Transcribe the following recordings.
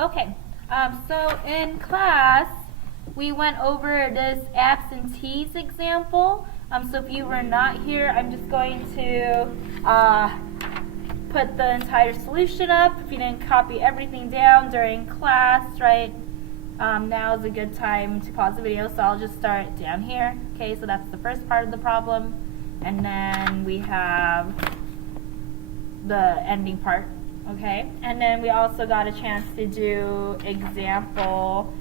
Okay, so in class, we went over this absentees example. So if you were not here, I'm just going to put the entire solution up. If you didn't copy everything down during class, right, now is a good time to pause the video. So I'll just start down here. Okay, so that's the first part of the problem. And then we have the ending part. Okay, and then we also got a chance to do example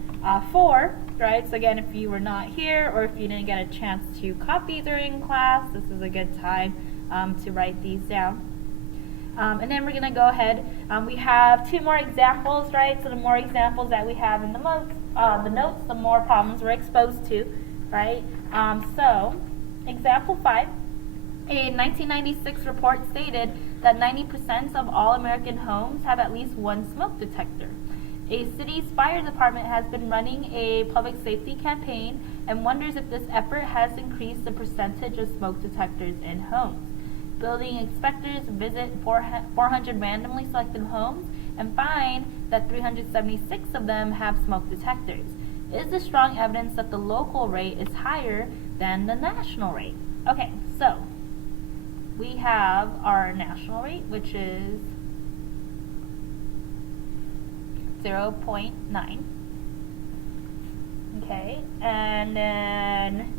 4, right? So again, if you were not here or if you didn't get a chance to copy during class, this is a good time to write these down. And then we're going to go ahead. We have 2 more examples, right? So the more examples that we have in the notes, the more problems we're exposed to, right? So example 5. A 1996 report stated that 90% of all American homes have at least one smoke detector. A city's fire department has been running a public safety campaign and wonders if this effort has increased the percentage of smoke detectors in homes. Building inspectors visit 400 randomly selected homes and find that 376 of them have smoke detectors. Is this strong evidence that the local rate is higher than the national rate? Okay, so we have our national rate, which is 0.9. Okay, and then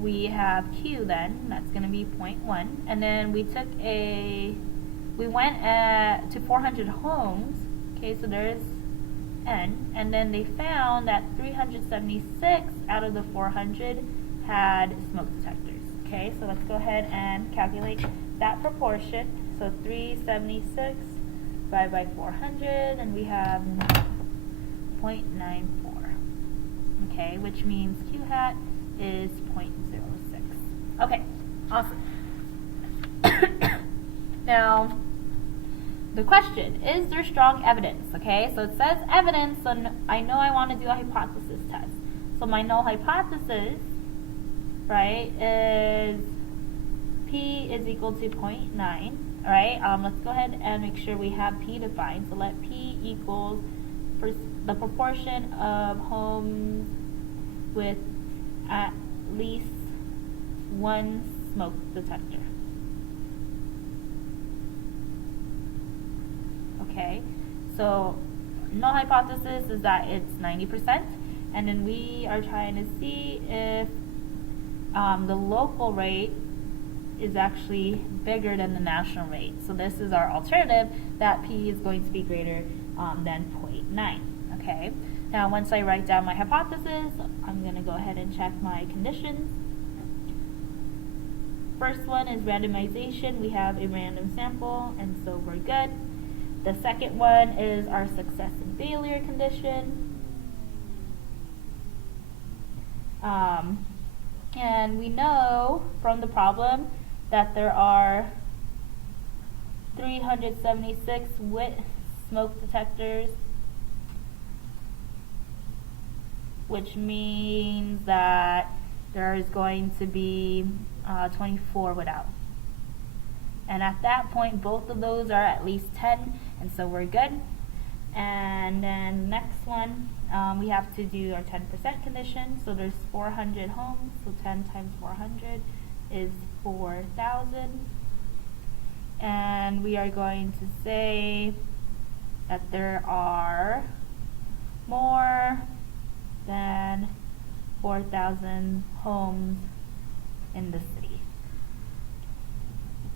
we have Q then, that's going to be 0.1. And then we went to 400 homes. Okay, so there's N. And then they found that 376 out of the 400 had smoke detectors. Okay, so let's go ahead and calculate that proportion. So 376 divided by 400, and we have 0.94. Okay, which means Q hat is 0.06. Okay, awesome. Now, the question, is there strong evidence? Okay, so it says evidence, so I know I want to do a hypothesis test. So my null hypothesis, right, is P is equal to 0.9, right? Let's go ahead and make sure we have P defined. So let P equals the proportion of homes with at least one smoke detector. Okay, so null hypothesis is that it's 90%, and then we are trying to see if the local rate is actually bigger than the national rate. So this is our alternative, that P is going to be greater than 0.9. Okay, now once I write down my hypothesis, I'm going to go ahead and check my conditions. First one is randomization. We have a random sample, and so we're good. The second one is our success and failure condition. And we know from the problem that there are 376 with smoke detectors, which means that there is going to be 24 without. And at that point, both of those are at least 10, and so we're good. And then next one, we have to do our 10% condition. So there's 400 homes, so 10 times 400 is 4,000. And we are going to say that there are more than 4,000 homes in the city.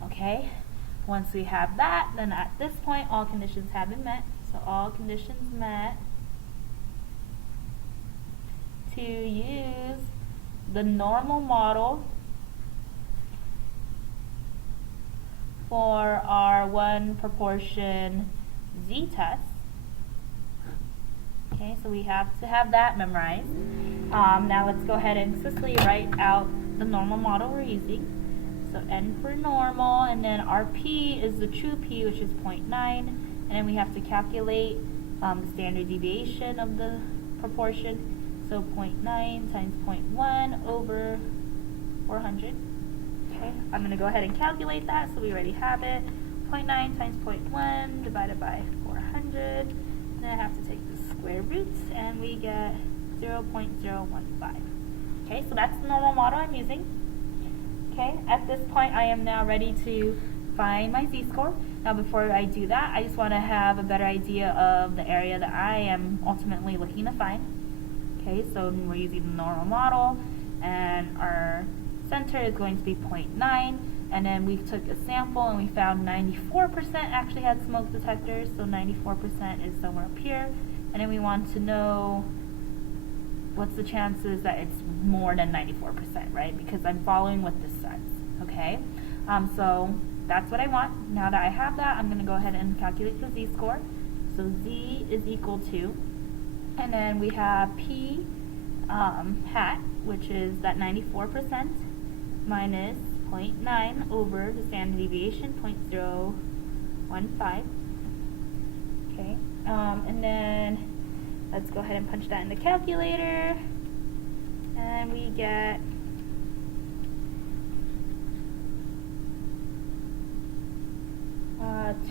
Okay, once we have that, then at this point all conditions have been met. So all conditions met to use the normal model for our one proportion z test. Okay, so we have to have that memorized. Now let's go ahead and quickly write out the normal model we're using. So N for normal, and then our P is the true P, which is 0.9, and then we have to calculate the standard deviation of the proportion. So 0.9 times 0.1 over 400. Okay, I'm going to go ahead and calculate that, so we already have it. 0.9 times 0.1 divided by 400 Then I have to take the square root, and we get 0.015. Okay, so that's the normal model I'm using. Okay, at this point I am now ready to find my z-score. Now before I do that, I just want to have a better idea of the area that I am ultimately looking to find. Okay, so we're using the normal model, and our center is going to be 0.9, and then we took a sample and we found 94% actually had smoke detectors, so 94% is somewhere up here, and then we want to know what's the chances that it's more than 94%, right? Because I'm following what this says, okay? So that's what I want. Now that I have that, I'm going to go ahead and calculate the z-score. So z is equal to, and then we have p hat, which is that 94%, minus 0.9 over the standard deviation, 0.015. Okay, and then let's go ahead and punch that in the calculator, and we get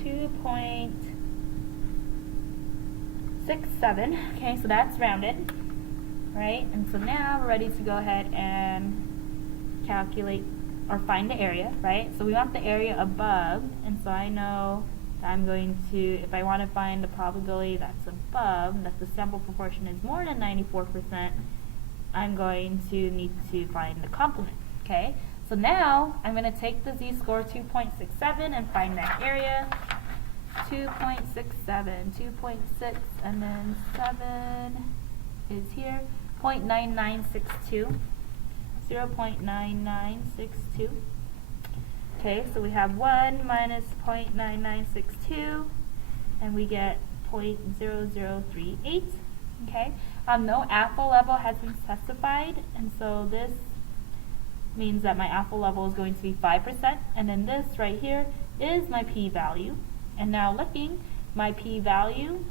2.67. Okay, so that's rounded, right? And so now we're ready to go ahead and calculate or find the area, right? So we want the area above, and so I know that I'm going to, if I want to find the probability that's above, that the sample proportion is more than 94%, I'm going to need to find the complement, okay? So now I'm going to take the z-score 2.67 and find that area. 2.67, 2.6, and then 7 is here, 0.9962. 0.9962. Okay, so we have 1 minus 0.9962, and we get 0.0038. Okay, no alpha level has been specified, and so this means that my alpha level is going to be 5%, and then this right here is my p-value. And now looking, my p-value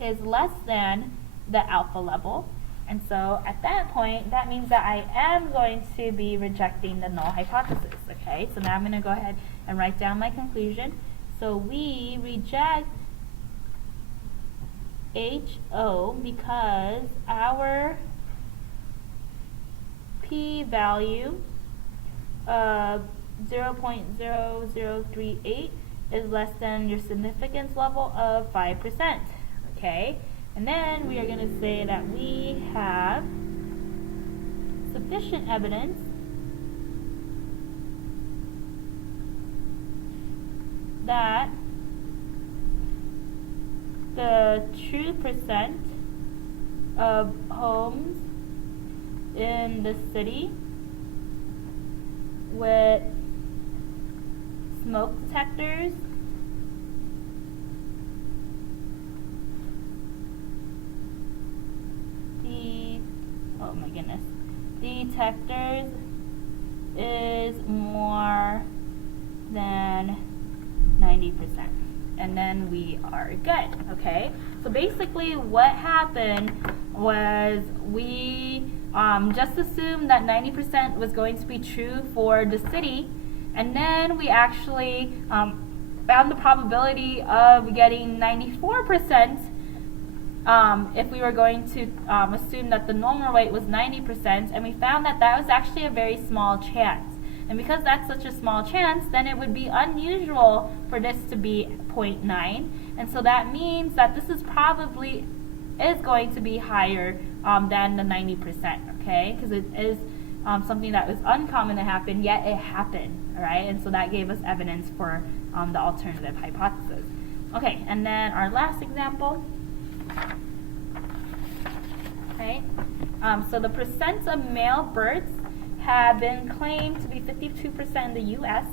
is less than the alpha level. And so at that point, that means that I am going to be rejecting the null hypothesis, okay? So now I'm going to go ahead and write down my conclusion. So we reject HO because our p-value of 0.0038 is less than your significance level of 5%, okay? And then we are going to say that we have sufficient evidence that the true percent of homes in the city with smoke detectors detectors is more than 90%, and then we are good, okay? So basically what happened was we just assumed that 90% was going to be true for the city, and then we actually found the probability of getting 94% if we were going to assume that the normal rate was 90%, and we found that that was actually a very small chance. And because that's such a small chance, then it would be unusual for this to be 0.9, and so that means that this is probably going to be higher than the 90%, okay? Because it is something that was uncommon to happen, yet it happened, all right? And so that gave us evidence for the alternative hypothesis. Okay, and then our last example. Right? So the percent of male births have been claimed to be 52% in the U.S.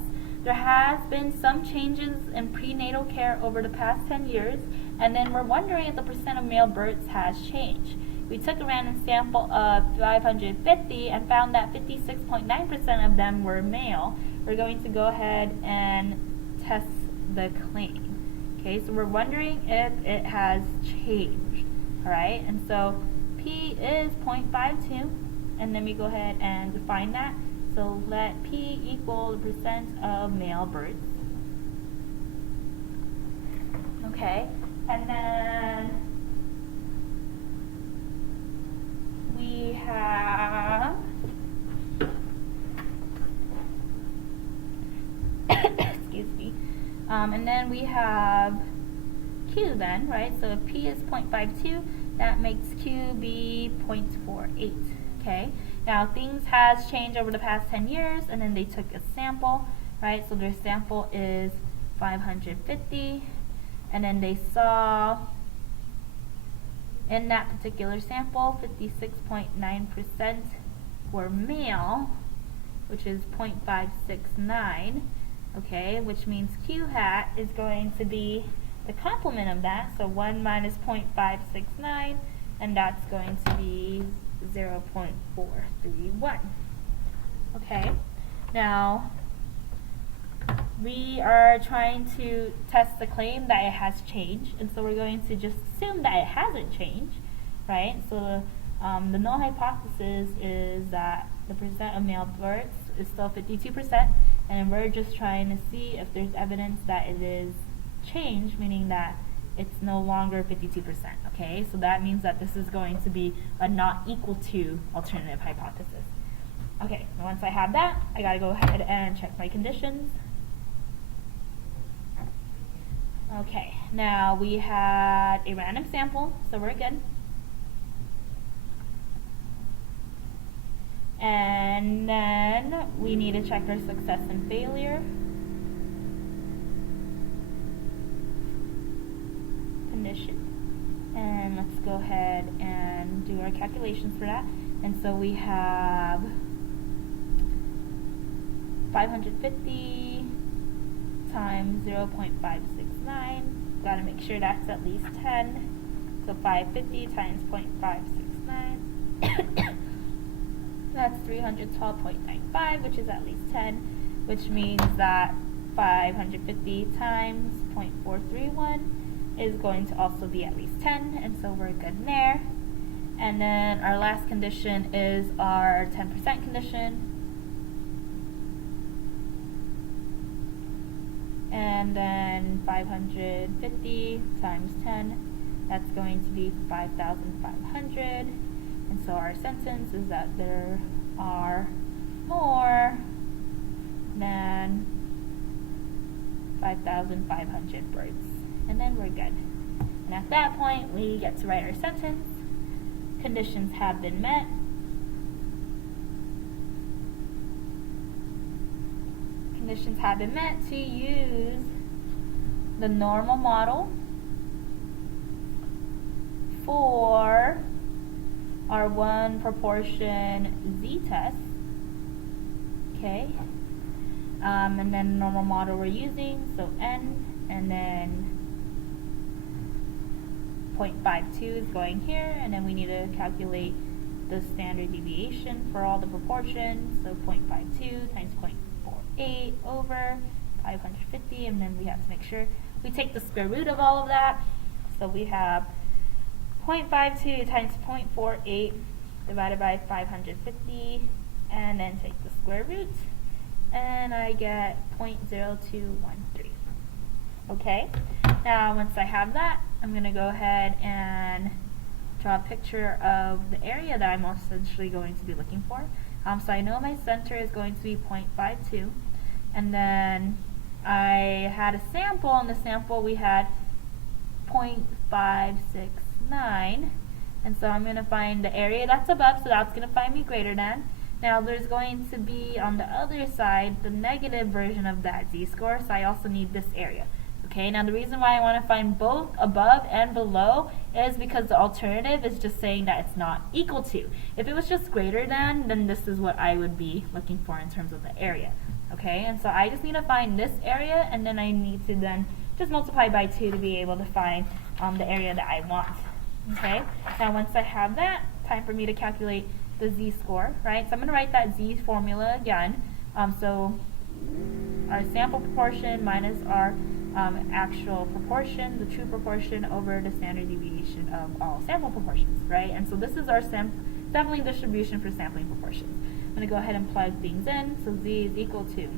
There has been some changes in prenatal care over the past 10 years, and then we're wondering if the percent of male births has changed. We took a random sample of 550 and found that 56.9% of them were male. We're going to go ahead and test the claim. Okay, so we're wondering if it has changed, all right? And so P is 0.52, and then we go ahead and define that. So let P equal the percent of male births. Okay, and then And then we have Q then, right? So if P is 0.52, that makes Q be 0.48, okay? Now things has changed over the past 10 years, and then they took a sample, right? So their sample is 550, and then they saw in that particular sample 56.9% were male, which is 0.569, okay, which means Q hat is going to be the complement of that, so 1 minus 0.569, and that's going to be 0.431. Okay, now we are trying to test the claim that it has changed, and so we're going to just assume that it hasn't changed, right? So the null hypothesis is that the percent of male births is still 52%, and we're just trying to see if there's evidence that it is changed, meaning that it's no longer 52%, okay? So that means that this is going to be a not equal to alternative hypothesis. Okay, once I have that, I gotta go ahead and check my conditions. Okay, now we had a random sample, so we're good. And then we need to check our success and failure condition. And let's go ahead and do our calculations for that. And so we have 550 times 0.569. Got to make sure that's at least 10. So 550 times 0.569. That's 312.95, which is at least 10, which means that 550 times 0.431 is going to also be at least 10, and so we're good there. And then our last condition is our 10% condition. And then 550 times 10, that's going to be 5,500. And so our sentence is that there are more than 5,500 birds. And then we're good. And at that point, we get to write our sentence. Conditions have been met. Conditions have been met to use the normal model for our one proportion z test, okay, and then the normal model we're using, so n, and then 0.52 is going here, and then we need to calculate the standard deviation for all the proportions, so 0.52 times 0.48 over 550, and then we have to make sure we take the square root of all of that, so we have 0.52 times 0.48 divided by 550, and then take the square root, and I get 0.0213. Okay, now once I have that, I'm going to go ahead and draw a picture of the area that I'm essentially going to be looking for. So I know my center is going to be 0.52, and then I had a sample. In the sample we had 0.569, and so I'm going to find the area that's above, so that's going to find me greater than. Now there's going to be on the other side the negative version of that z-score, so I also need this area. Okay, now the reason why I want to find both above and below is because the alternative is just saying that it's not equal to. If it was just greater than, then this is what I would be looking for in terms of the area. Okay, and so I just need to find this area, and then I need to then just multiply by 2 to be able to find the area that I want. Okay, now once I have that, time for me to calculate the z-score, right? So I'm going to write that z formula again. So our sample proportion minus our actual proportion, the true proportion over the standard deviation of all sample proportions, right? And so this is our sampling distribution for sampling proportions. I'm going to go ahead and plug things in. So z is equal to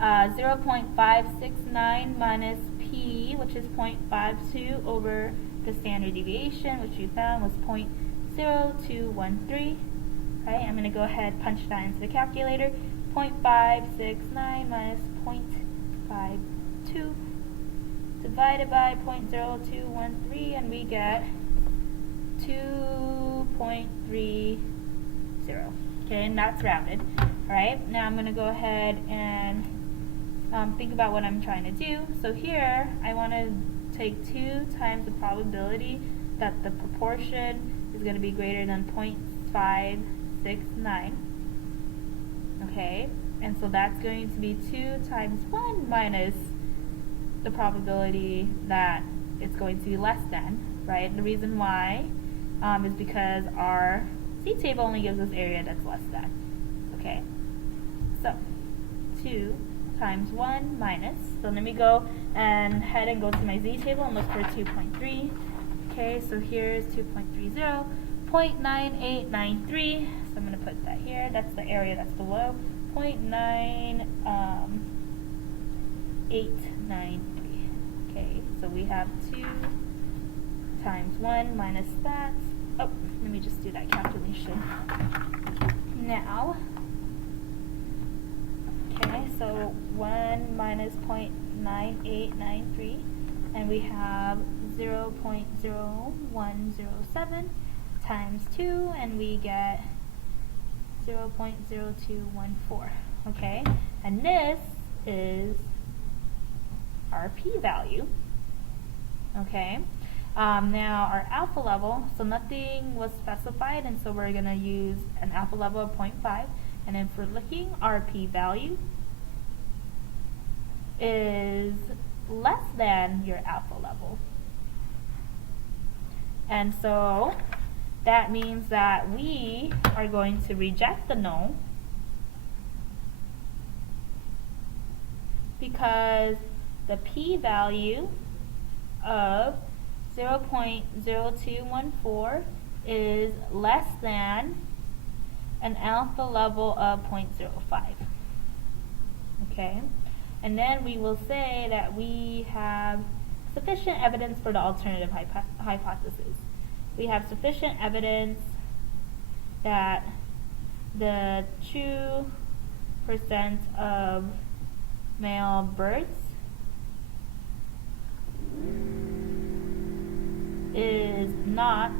0.569 minus p, which is 0.52 over the standard deviation, which we found was 0.0213. Right? I'm going to go ahead and punch that into the calculator. 0.569 minus 0.52 2 divided by 0.0213, and we get 2.30. Okay, and that's rounded. Alright, now I'm going to go ahead and think about what I'm trying to do. So here, I want to take 2 times the probability that the proportion is going to be greater than 0.569. Okay, and so that's going to be 2 times 1 minus the probability that it's going to be less than, right? The reason why is because our C table only gives us area that's less than. Okay, so 2 times 1 minus, so let me go ahead and go to my Z table and look for 2.3. Okay, so here's 2.30, 0.9893, so I'm going to put that here, that's the area that's below, 0.9893. Okay, so we have 2 times 1 minus that. Oh, let me just do that calculation. Now, okay, so 1 minus 0.9893, and we have 0.0107 times 2, and we get 0.0214. Okay, and this is our p-value. Okay, now our alpha level, so nothing was specified, and so we're going to use an alpha level of 0.5, and then for looking, our p-value is less than your alpha level. And so that means that we are going to reject the null because the p-value of 0.0214 is less than an alpha level of 0.05. Okay, and then we will say that we have sufficient evidence for the alternative hypothesis. We have sufficient evidence that the true percent of male births is not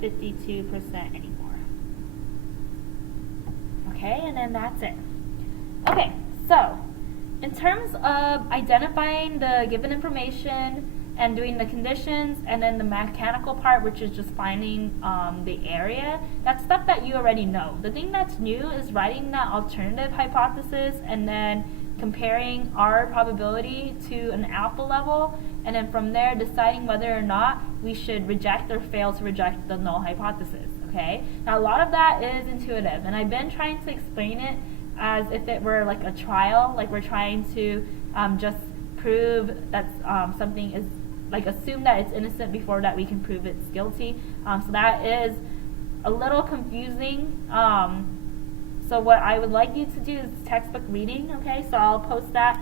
52% anymore. Okay, and then that's it. Okay, so in terms of identifying the given information and doing the conditions, and then the mechanical part, which is just finding the area, that's stuff that you already know. The thing that's new is writing that alternative hypothesis and then comparing our probability to an alpha level, and then from there deciding whether or not we should reject or fail to reject the null hypothesis. Okay, now a lot of that is intuitive, and I've been trying to explain it as if it were like a trial, like we're trying to just prove that something is, like, assume that it's innocent before that we can prove it's guilty. So that is a little confusing. So what I would like you to do is textbook reading, okay? So I'll post that.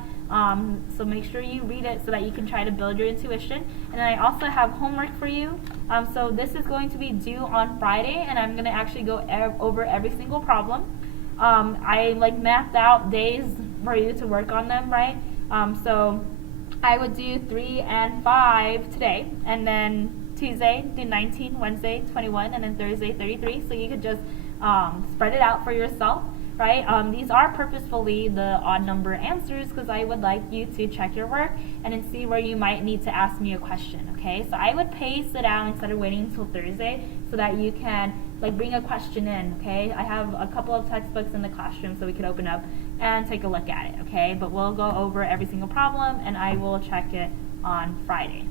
So make sure you read it so that you can try to build your intuition. And then I also have homework for you. So this is going to be due on Friday, and I'm going to actually go over every single problem. I mapped out days for you to work on them, right? So I would do 3 and 5 today, and then Tuesday do 19, Wednesday 21, and then Thursday 33. So you could just spread it out for yourself, right? These are purposefully the odd number answers because I would like you to check your work and then see where you might need to ask me a question, okay? So I would pace it out instead of waiting until Thursday so that you can bring a question in, okay? I have a couple of textbooks in the classroom so we could open up and take a look at it, okay? But we'll go over every single problem and I will check it on Friday.